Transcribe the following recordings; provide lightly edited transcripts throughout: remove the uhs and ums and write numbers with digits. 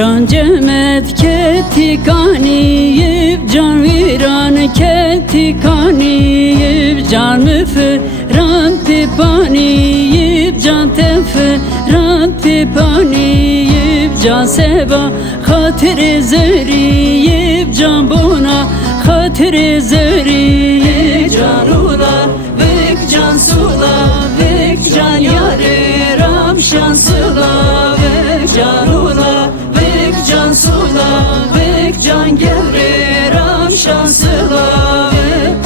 Can cemet keti kaniyip, can viran keti kaniyip, can müferan pipaniyip, can teferan pipaniyip, can seba hatır zeriyip, can buna hatır zeriyip, can ula vek can sula vek can yare ram şansıla vek can ula can sula vek can gevre ram şansıla vek.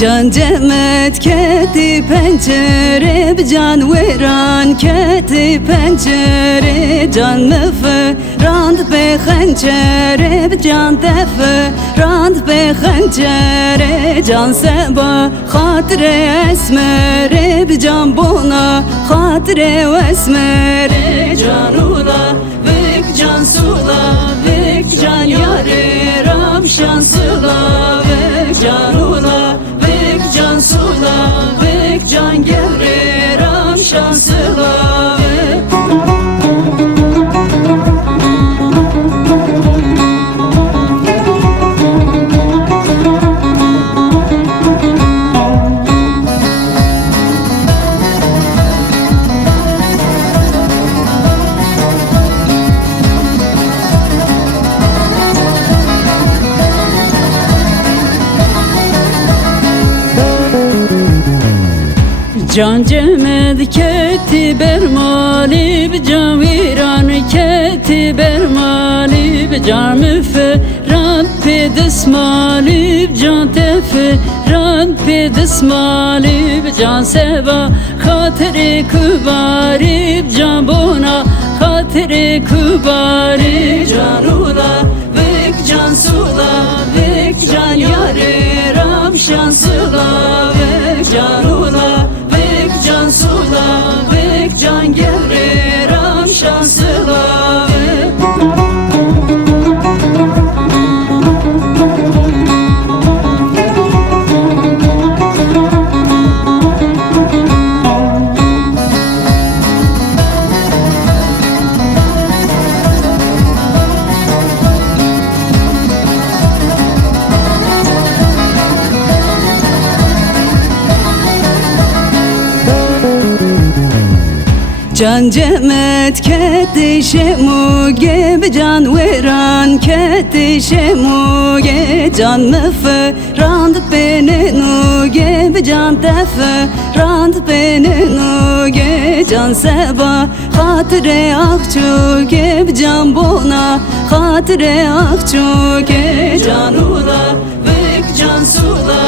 Can cemet keti pencere, can veran keti pencere, can müferand be hançere, can deferand be hançere, can seba hatire esmere, can buna hatire esmere, can ula vek can sula vek can yare ram şansıla vek can ula can sula vek can gevre ram şansıla vek. Can cemet keti bermalib, can viran keti bermalib, can müferan pedesmalib, can teferan pedesmalib, can seba hatır kubarib, can buna hatır kubarib, can ula vek can sula vek can yare ram şansıla vek can ula can sula vek can gevre ram şansıla vek. Can cemet keti şemuge, can veran keti şemuge, can müferand beni nuge, can teferand beni nuge, can seba hatire akçuge, can buna hatire akçuge, can ula vek can sula